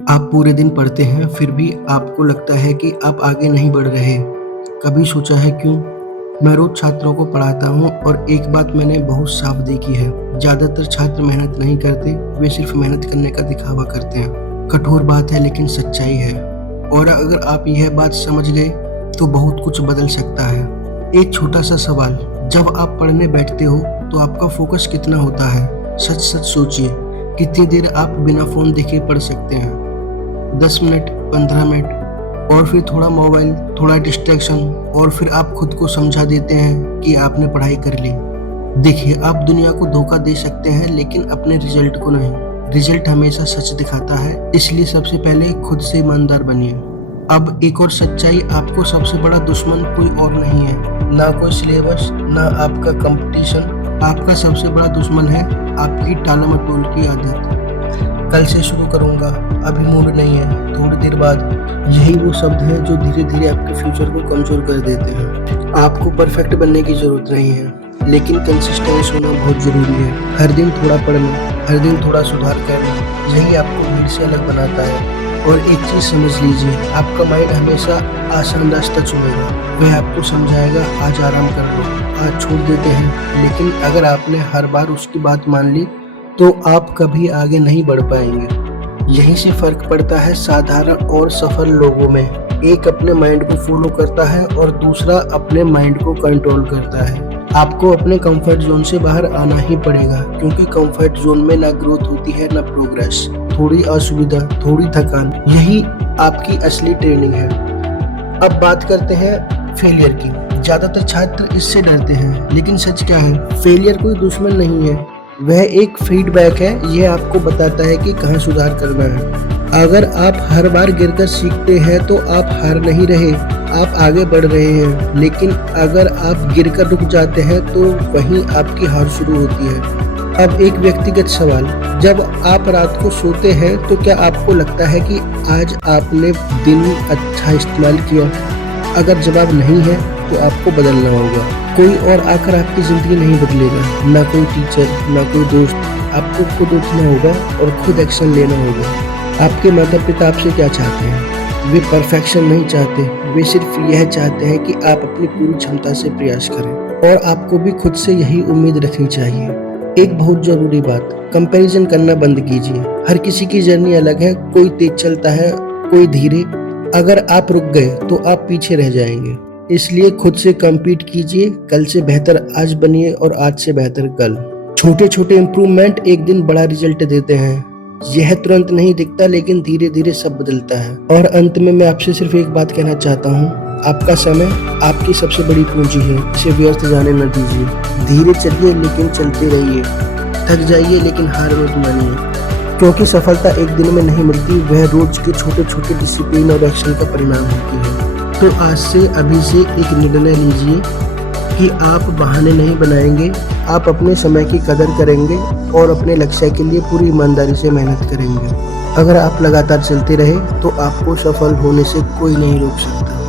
आप पूरे दिन पढ़ते हैं, फिर भी आपको लगता है कि आप आगे नहीं बढ़ रहे। कभी सोचा है क्यों? मैं रोज छात्रों को पढ़ाता हूँ और एक बात मैंने बहुत साफ देखी है। ज़्यादातर छात्र मेहनत नहीं करते, वे सिर्फ मेहनत करने का दिखावा करते हैं। कठोर बात है लेकिन सच्चाई है। और अगर आप यह बात समझ गए तो बहुत कुछ बदल सकता है। एक छोटा सा सवाल, जब आप पढ़ने बैठते हो तो आपका फोकस कितना होता है? सच सच सोचिए, कितनी देर आप बिना फ़ोन देखे पढ़ सकते हैं? 10 मिनट, 15 मिनट, और फिर थोड़ा मोबाइल, थोड़ा डिस्ट्रैक्शन, और फिर आप खुद को समझा देते हैं कि आपने पढ़ाई कर ली। देखिए, आप दुनिया को धोखा दे सकते हैं लेकिन अपने रिजल्ट को नहीं। रिजल्ट हमेशा सच दिखाता है, इसलिए सबसे पहले खुद से ईमानदार बनिए। अब एक और सच्चाई, आपको सबसे बड़ा दुश्मन कोई और नहीं है, ना कोई सिलेबस, ना आपका कंपटीशन। आपका सबसे बड़ा दुश्मन है आपकी टालमटोल की आदत। कल से शुरू करूंगा, अभी मूड नहीं है, थोड़ी देर बाद। यही वो शब्द हैं जो धीरे धीरे आपके फ्यूचर को कमजोर कर देते हैं। आपको परफेक्ट बनने की जरूरत नहीं है, लेकिन कंसिस्टेंस होना बहुत जरूरी है। हर दिन थोड़ा पढ़ना, हर दिन थोड़ा सुधार करना, यही आपको भीड़ से अलग बनाता है। और एक चीज समझ लीजिए, आपका माइंड हमेशा आसान रास्ता चुनेगा। वह आपको समझाएगा आज आराम कर लो, आज छोड़ देते हैं। लेकिन अगर आपने हर बार उसकी बात मान ली तो आप कभी आगे नहीं बढ़ पाएंगे। यहीं से फर्क पड़ता है साधारण और सफल लोगों में। एक अपने माइंड को फॉलो करता है और दूसरा अपने माइंड को कंट्रोल करता है। आपको अपने कंफर्ट जोन से बाहर आना ही पड़ेगा, क्योंकि कंफर्ट जोन में ना ग्रोथ होती है ना प्रोग्रेस। थोड़ी असुविधा, थोड़ी थकान, यही आपकी असली ट्रेनिंग है। अब बात करते हैं फेलियर की। ज्यादातर छात्र इससे डरते हैं, लेकिन सच क्या है? फेलियर कोई दुश्मन नहीं है, वह एक फीडबैक है। यह आपको बताता है कि कहाँ सुधार करना है। अगर आप हर बार गिरकर सीखते हैं तो आप हार नहीं रहे, आप आगे बढ़ रहे हैं। लेकिन अगर आप गिरकर रुक जाते हैं तो वहीं आपकी हार शुरू होती है। अब एक व्यक्तिगत सवाल, जब आप रात को सोते हैं तो क्या आपको लगता है कि आज आपने दिन अच्छा इस्तेमाल किया? अगर जवाब नहीं है तो आपको बदलना होगा। कोई और आकर आपकी ज़िंदगी नहीं बदलेगा, ना कोई टीचर, ना कोई दोस्त। आपको खुद उठना होगा और खुद एक्शन लेना होगा। आपके माता पिता आपसे क्या चाहते हैं? वे परफेक्शन नहीं चाहते, वे सिर्फ यह चाहते हैं कि आप अपनी पूरी क्षमता से प्रयास करें। और आपको भी खुद से यही उम्मीद रखनी चाहिए। एक बहुत ज़रूरी बात, कंपैरिजन करना बंद कीजिए। हर किसी की जर्नी अलग है, कोई तेज चलता है, कोई धीरे। अगर आप रुक गए तो आप पीछे रह जाएंगे। इसलिए खुद से compete कीजिए। कल से बेहतर आज बनिए और आज से बेहतर कल। छोटे छोटे इम्प्रूवमेंट एक दिन बड़ा रिजल्ट देते हैं। यह तुरंत नहीं दिखता, लेकिन धीरे धीरे सब बदलता है। और अंत में मैं आपसे सिर्फ एक बात कहना चाहता हूँ, आपका समय आपकी सबसे बड़ी पूंजी है, इसे व्यर्थ जाने न दीजिए। धीरे चलिए लेकिन चलते रहिए। थक जाइए लेकिन हार मत मानिए, क्योंकि सफलता एक दिन में नहीं मिलती, वह रोज के छोटे छोटे डिसिप्लिन और एक्शन का परिणाम होती है। तो आज से, अभी से एक निर्णय लीजिए कि आप बहाने नहीं बनाएंगे, आप अपने समय की कदर करेंगे और अपने लक्ष्य के लिए पूरी ईमानदारी से मेहनत करेंगे। अगर आप लगातार चलते रहे तो आपको सफल होने से कोई नहीं रोक सकता।